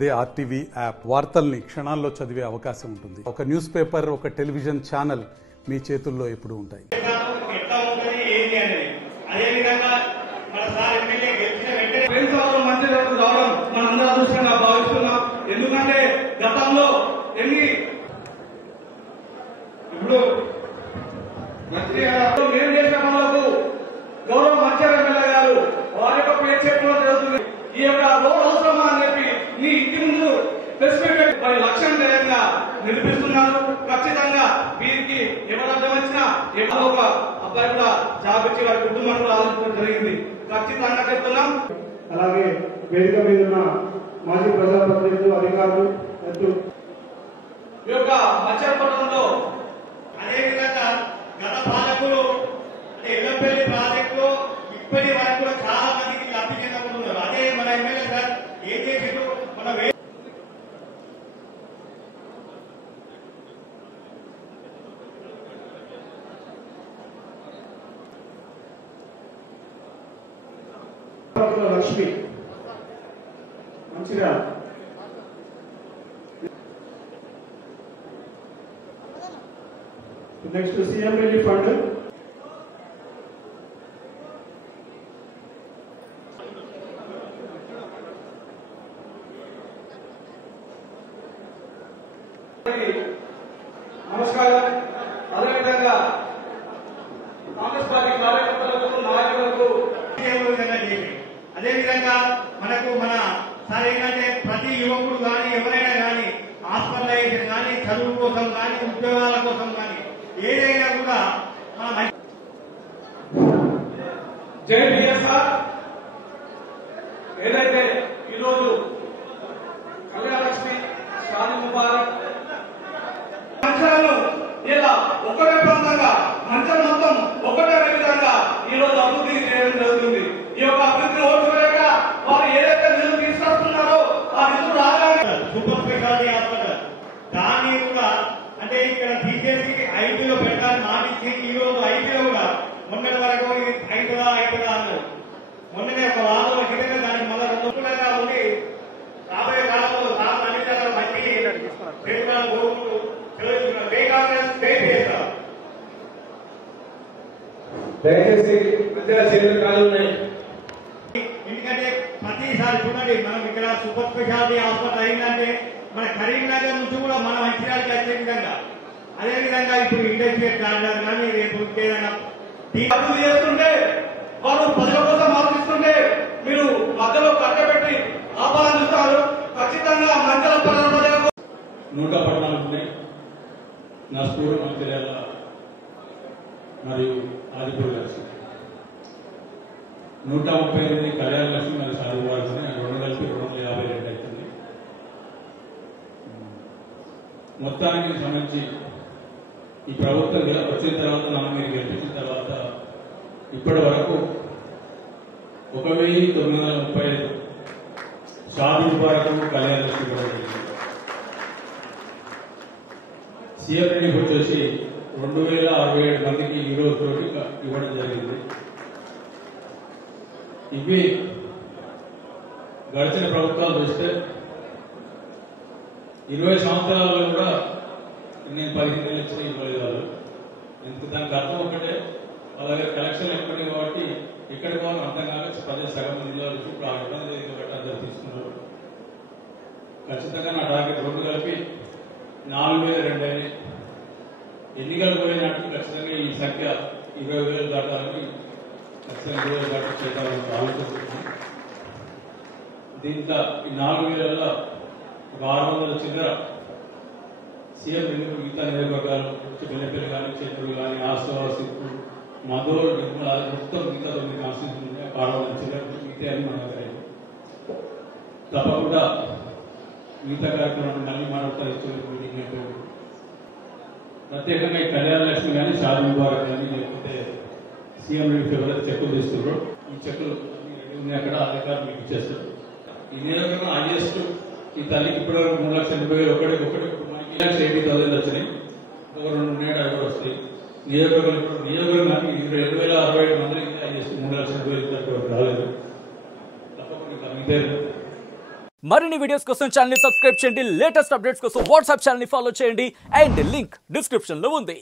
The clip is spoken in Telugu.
అదే ఆర్టీవీ యాప్ వార్తల్ని క్షణాల్లో చదివే అవకాశం ఉంటుంది. ఒక న్యూస్ పేపర్, ఒక టెలివిజన్ ఛానల్ మీ చేతుల్లో ఎప్పుడూ ఉంటాయి. ఎందుకంటే గతంలో ఇప్పుడు మేము చేసిన పనులకు గౌరవ మంత్రి ఎమ్మెల్యే గారు వారి యొక్క పేరు చెప్పడం జరుగుతుంది. ఈ యొక్క రోడ్ అవసరమా అని చెప్పి మీ ఇంటి ముందు స్పెసిఫిక్ 10 లక్షల ధైర్యంగా నిలిపిస్తున్నారు. ఖచ్చితంగా వీరికి ఎవరు అర్థం వచ్చినా ఒక అబ్బాయి కూడా జాబ్ ఇచ్చి వారి కుటుంబం కూడా ఆలోచించడం జరిగింది. ఖచ్చితంగా చెప్తున్నాం. అలాగే వేదిక మీద ఉన్న మాజీ ప్రజాప్రతినిధులు, అధికారులు, ఈ యొక్క మచ్చపట్నంలో అదేవిధంగా గత పాలకులు ఎల్లపల్లి ప్రాజెక్టులో ఇప్పటి వరకు కూడా చాలా మందికి లబ్ధి చెందకుంటున్నారు. అదే మన ఎమ్మెల్యే సార్ ఏం చేసిండు, మన లక్ష్మి మంచిగా నెక్స్ట్ సీఎం రిలీఫ్ ఫండ్ నమస్కారం. అదేవిధంగా కాంగ్రెస్ పార్టీ కార్యకర్తలకు, నాయకులకు అదేవిధంగా మనకు మన సార్ ఏంటంటే ప్రతి యువకుడు కానీ ఎవరైనా కానీ హాస్పిటలైజేషన్ కానీ, చదువు కోసం కానీ, ఉద్యోగాల కోసం కానీ ఏదైనా కూడా మన జై బిఎస్ఆర్ ఏదైతే ఈరోజు కళ్యాణలక్ష్మి, షాదీ ముబారక్ మంచాలను ఇలా ఒకటే ప్రాంతంగా మంచం మొత్తం ఒకటే విధంగా ఈరోజు అభివృద్ధి చేయడం జరుగుతుంది. ఈ యొక్క అభివృద్ధి ఓర్చుకోలేక వారు ఏదైతే నిధులు తీసుకొస్తున్నారో ఆ నిధులు రాగానే సూపర్ స్పెషాలిటీ హాస్పిటల్ దాన్ని కూడా అంటే ఇక్కడ తీసేసి ఐటీలో పెట్టాలని మాటిచ్చి ఈ రోజు ఐటీలో కూడా మొన్నటి వరకు ఐదుగా అన్నారు. మొన్ననే ఒక వారం కింద దానికి మళ్ళీ అనుకూలంగా ఉండి రాబోయే కాలంలో చాలా అన్ని రకాల మంచి పేదలను కోరుకుంటూ దయచేసి మధ్య చేతులు కాలు ఉన్నాయి. ఎందుకంటే ప్రతిసారి చూడండి, మనం ఇక్కడ సూపర్ స్పెషాలిటీ హాస్పిటల్ అయిందంటే మన కరీంనగర్ నుంచి కూడా మన మంచిర్యాలకి వచ్చే విధంగా, అదేవిధంగా ఇప్పుడు ఇండస్ట్రియల్ కారిడార్ కానీ రేపు ఏదైనా అభివృద్ధి చేస్తుంటే వారు ప్రజల కోసం ఆలోచిస్తుంటే మీరు మధ్యలో కట్టబెట్టి ఆపాదిస్తారు. ఖచ్చితంగా మంచల ప్రజలకు 114 ఉన్నాయి. నస్పూర్, మంచిర్యాల మరియు ఆదిపూర్ కలిసి 138 కళ్యాణ లక్ష్మి మరియు షాదీ ముబారక్ రెండు కలిపి 252 అవుతుంది. మొత్తానికి సంబంధించి ఈ ప్రభుత్వం వచ్చిన తర్వాత మీరు గెలిపించిన తర్వాత ఇప్పటి వరకు 1935 షాదీ ముబారక్, కళ్యాణ లక్ష్మి కూడా జరిగింది. సీఎం రిలీఫ్ వచ్చేసి 2067 మందికి ఈ రోజు ఇవ్వడం జరిగింది. ఇవి గడిచిన ప్రభుత్వాలు చూస్తే 20 సంవత్సరాలలో కూడా నేను 15 ఏళ్ళు ఇచ్చిన ఇవ్వలేదు వాళ్ళు. ఎందుకు దానికి అర్థం ఒకటే, వాళ్ళ దగ్గర కలెక్షన్ ఎక్కువ కాబట్టి ఎక్కడికి వాళ్ళు అర్థం కాక ప్రజలు సగం మందిలో ఇప్పుడు ఆ ఇబ్బంది కాబట్టి అందరూ తీసుకున్నారు. ఖచ్చితంగా నా టార్గెట్ 2 కలిపి 4002 ఎన్నికలు పోయినట్టు ఖచ్చితంగా ఈ సంఖ్య 20,000 దాటాలని ఖచ్చితంగా 20,000 దాటి చేయాలని ఆలోచిస్తున్నాం. దీంట్లో ఈ 4,000 ఒక 600 చిల్లర సీఎం రిలీఫ్ మిగతా నియోజకవర్గాలు బెల్లపల్లి కానీ, చెట్టు కానీ, ఆశ్వాసిత్తు, మధుర్, నిర్మల మొత్తం మిగతా 9 కాన్స్టిట్యూషన్ 600 చిల్లర మిగతా అని మన దగ్గర తప్పకుండా మిగతా కార్యక్రమాన్ని మళ్ళీ మాట్లాడుతూ మీటింగ్ ప్రత్యేకంగా ఈ కళ్యాణ లక్ష్మి కానీ, షాదీ ముబారక్ కానీ, లేకపోతే సీఎం రిలీఫ్ ఎవరైతే చెక్కులు తీసుకున్నారో ఈ చెక్కులు ఉన్నాయి అక్కడ అధికారులు మీకు ఇచ్చేస్తారు. ఈ నియోజకవర్గం హైయెస్ట్ ఈ తల్లికి ఇప్పటివరకు 3,80,000 ఒకటి మనకి 1,80,000 వచ్చినాయి. ఒక 2 ఉన్నాడు అవి కూడా వస్తాయి. నియోజకవర్గానికి 2,067 మందికి హైయెస్ట్ 3,80,000 రాలేదు. తప్పకుండా మిగతా మరిన్ని వీడియోస్ కోసం ఛానల్ ని సబ్స్క్రైబ్ చేయండి, లేటెస్ట్ అప్డేట్స్ కోసం వాట్సాప్ ఛానల్ ని ఫాలో చేయండి అండ్ లింక్ డిస్క్రిప్షన్ లో ఉంది.